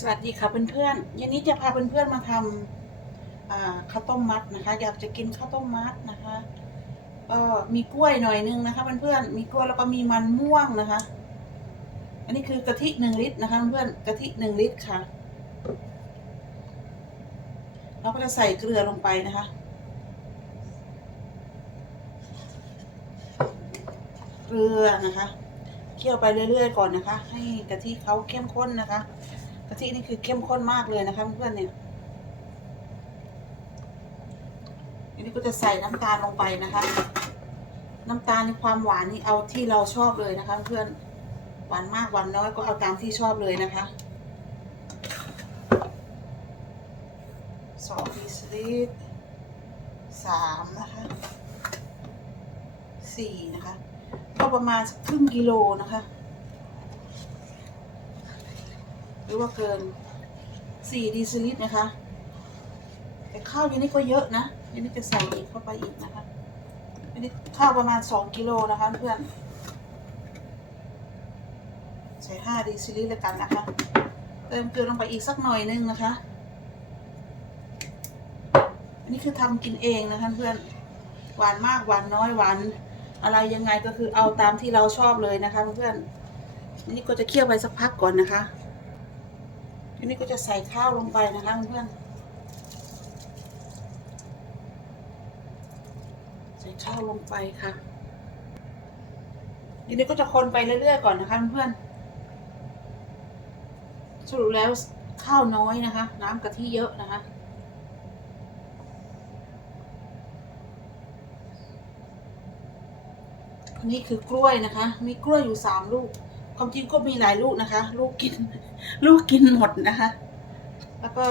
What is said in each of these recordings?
สวัสดีค่ะเพื่อนๆยันนี้จะพาเพื่อนๆมาทำข้าวต้มมัดนะคะ อยากจะกินข้าวต้มมัดนะคะก็มีกล้วยหน่อยนึงนะคะเพื่อนๆมีกล้วยแล้วก็มีมันม่วงนะคะ อันนี้คือกะทิหนึ่งลิตรนะคะเพื่อนๆกะทิหนึ่งลิตรค่ะเราก็จะใส่เกลือลงไปนะคะเกลือนะคะเคี่ยวไปเรื่อยๆก่อนนะคะ ให้กะทิเขาเข้มข้นนะคะ กะทินี่คือเข้มข้นมากเลยนะคะเพื่อนๆเนี่ยอันนี้ก็จะใส่น้ำตาลลงไปนะคะ น้ำตาลในความหวานนี่เอาที่เราชอบเลยนะคะ เพื่อนหวานมากหวานน้อยก็เอาตามที่ชอบเลยนะคะสองดีสลิตสามนะคะสี่นะคะ ก็ประมาณครึ่งกิโลนะคะ หรือว่าเกินสี่ดีซิลิตรนะคะ แต่ข้าวยันนี้ก็เยอะนะยันนี้จะใส่อีกเข้าไปอีกนะคะยันนี้ข้าวประมาณสองกิโลนะคะเพื่อน ใส่ห้าดีซิลิตรแล้วกันนะคะ เติมเกลือลงไปอีกสักหน่อยนึงนะคะ อันนี้คือทำกินเองนะคะเพื่อน หวานมากหวานน้อยหวานอะไรยังไงก็คือเอาตามที่เราชอบเลยนะคะเพื่อนนี่ก็จะเคี่ยวไปสักพักก่อนนะคะ ทีนี้ก็จะใส่ข้าวลงไปนะคะเพื่อนใส่ข้าวลงไปค่ะ ทีนี้ก็จะคนไปเรื่อยๆก่อนนะคะเพื่อนสรุปแล้วข้าวน้อยนะคะ น้ำกะทิเยอะนะคะนนี้คือกล้วยนะคะ มีกล้วยอยู่สามลูก ความจริงก็มีหลายลูกนะคะ ลูกกิน ลูกกินหมดนะคะ แล้วก็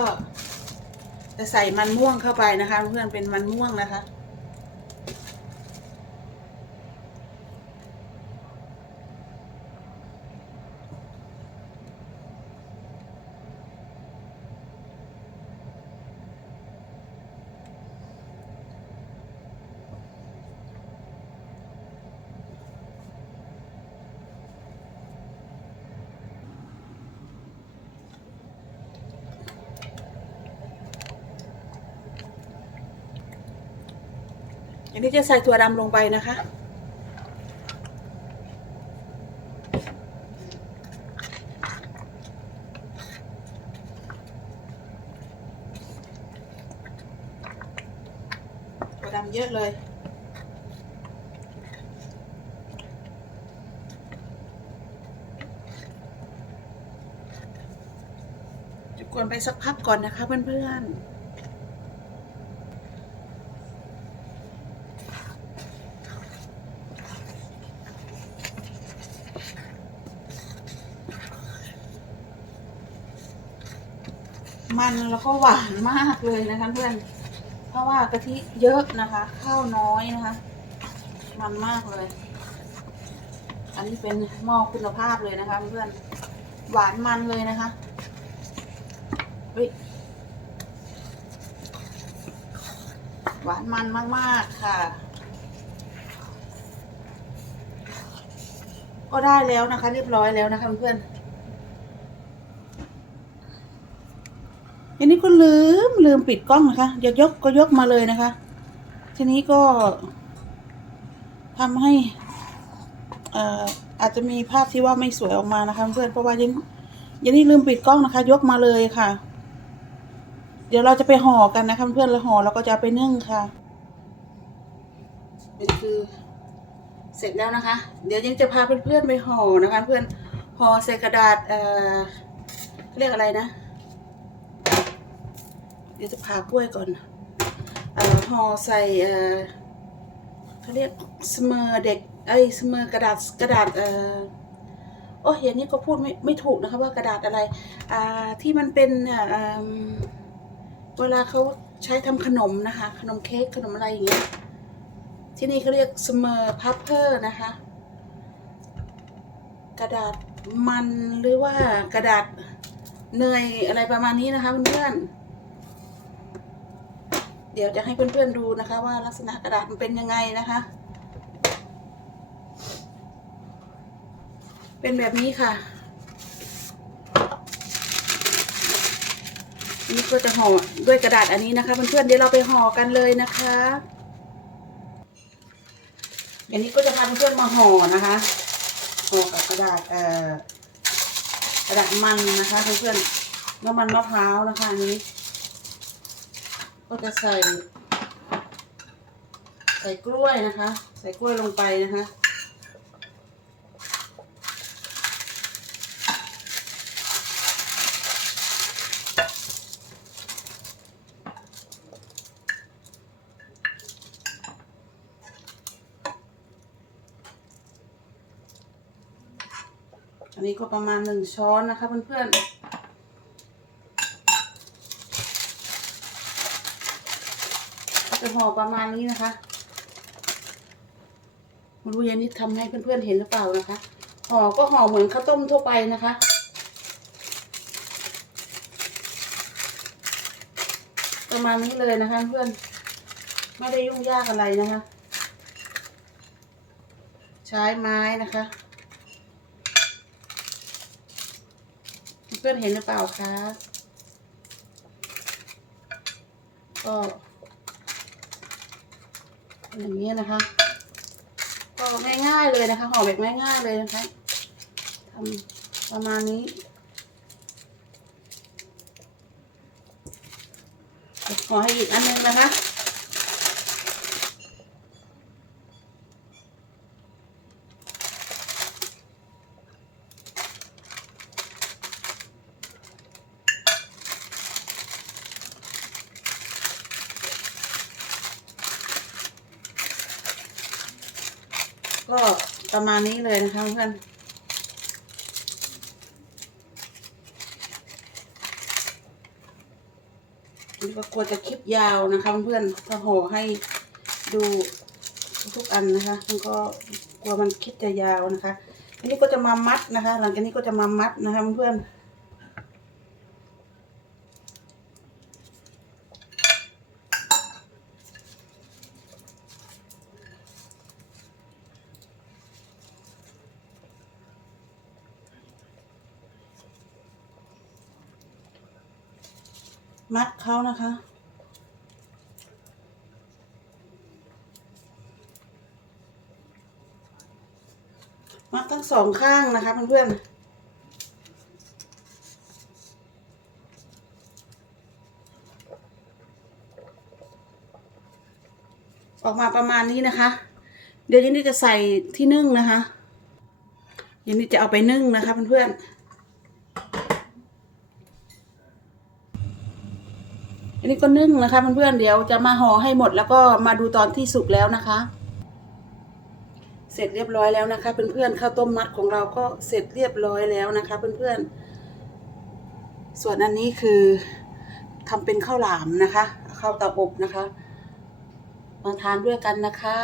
จะใส่มันม่วงเข้าไปนะคะ เพื่อนเป็นมันม่วงนะคะ อันนี้จะใส่ตัวดำลงไปนะคะตัวดำเยอะเลยจะกวนไปสักพักก่อนนะคะเพื่อนๆ มันแล้วก็หวานมากเลยนะคะเพื่อน เพราะว่ากะทิเยอะนะคะ ข้าวน้อยนะคะ มันมากเลย อันนี้เป็นหม้อคุณภาพเลยนะคะ เพื่อนหวานมันเลยนะคะเฮ้ยหวานมันมาก ๆ ค่ะ ก็ได้แล้วนะคะ เรียบร้อยแล้วนะคะเพื่อน อันนี้ก็ลืมลืมปิดกล้องนะคะอยากยกก็ยกมาเลยนะคะ ทีนี้ก็ทำให้อ่ออาจจะมีภาพที่ว่าไม่สวยออกมานะคะ เพื่อนเพราะว่ายังยังนี่ลืมปิดกล้องนะคะ ยกมาเลยค่ะ เดี๋ยวเราจะไปห่อกันนะคะเพื่อนแล้วห่อเราก็จะไปนึ่งค่ะนี่คือเสร็จแล้วนะคะ เดี๋ยวยังจะพาเพื่อนๆไปห่อนะคะ เพื่อนห่อใส่กระดาษเอ่อเรียกอะไรนะ เดี๋ยวจะพากล้วยก่อนอห่อใส่เขาเรียกเสมอเด็กไอ้ยสมอกระดาษกระดาษเออโอ้ยอย่างนี้ก็พูดไม่ไม่ถูกนะคะว่ากระดาษอะไรอ่าที่มันเป็นเวลาเขาใช้ทำขนมนะคะ ขนมเค้กขนมอะไรอย่างเงี้ยที่นี่เขาเรียกเสมอพัฟเปอร์นะคะ กระดาษมันหรือว่ากระดาษเนยอะไรประมาณนี้นะคะเพื่อนๆ เดี๋ยวจะให้เพื่อนๆดูนะคะ ว่าลักษณะกระดาษมันเป็นยังไงนะคะ เป็นแบบนี้ค่ะอันนี้ก็จะห่อด้วยกระดาษอันนี้นะคะเพื่อนๆเดี๋ยวเราไปห่อกันเลยนะคะอันนี้ก็จะพาเพื่อนๆมาห่อนะคะห่อกับกระดาษเอ่อกระดาษมันนะคะเพื่อนๆน้ำมันมะพร้าวนะคะอันนี้ ก็จะใส่ ใส่กล้วยนะคะ ใส่กล้วยลงไปนะคะ อันนี้ก็ประมาณหนึ่งช้อนนะคะเพื่อนๆก็จะ ห่อประมาณนี้นะคะไม่รู้ยายนิดทำให้เพื่อนๆเห็นหรือเปล่านะคะ ห่อก็ห่อเหมือนข้าวต้มทั่วไปนะคะประมาณนี้เลยนะคะเพื่อน ไม่ได้ยุ่งยากอะไรนะคะ ใช้ไม้นะคะเพื่อนเห็นหรือเปล่าคะก็ อย่างนี้นะคะ ก็ง่ายๆเลยนะคะห่อแบบง่ายๆเลยนะคะทำประมาณนี้ห่อให้อีกอันนึงนะคะ ก็ประมาณนี้เลยนะคะเพื่อนนี่ก็กลัวจะคลิปยาวนะคะเพื่อนถ้าห่อให้ดูทุกๆอันนะคะมันก็กลัวมันคลิปจะยาวนะคะอันนี้ก็จะมามัดนะคะ หลังจากนี้ก็จะมามัดนะคะเพื่อนๆ มัดเขานะคะ มัดทั้งสองข้างนะคะเพื่อนๆออกมาประมาณนี้นะคะ เดี๋ยวยินดีจะใส่ที่นึ่งนะคะยินดีจะเอาไปนึ่งนะคะเพื่อนๆ นนี้ก็นึ่งนะคะเพื่อนๆเดี๋ยวจะมาห่อให้หมดแล้วก็มาดูตอนที่สุกแล้วนะคะ เสร็จเรียบร้อยแล้วนะคะเพื่อนๆข้าวต้มมัดของเราก็เสร็จเรียบร้อยแล้วนะคะเพื่อนๆส่วนอันนี้คือทำเป็นข้าวหลามนะคะข้าวเตาอบนะคะมาทานด้วยกันนะคะ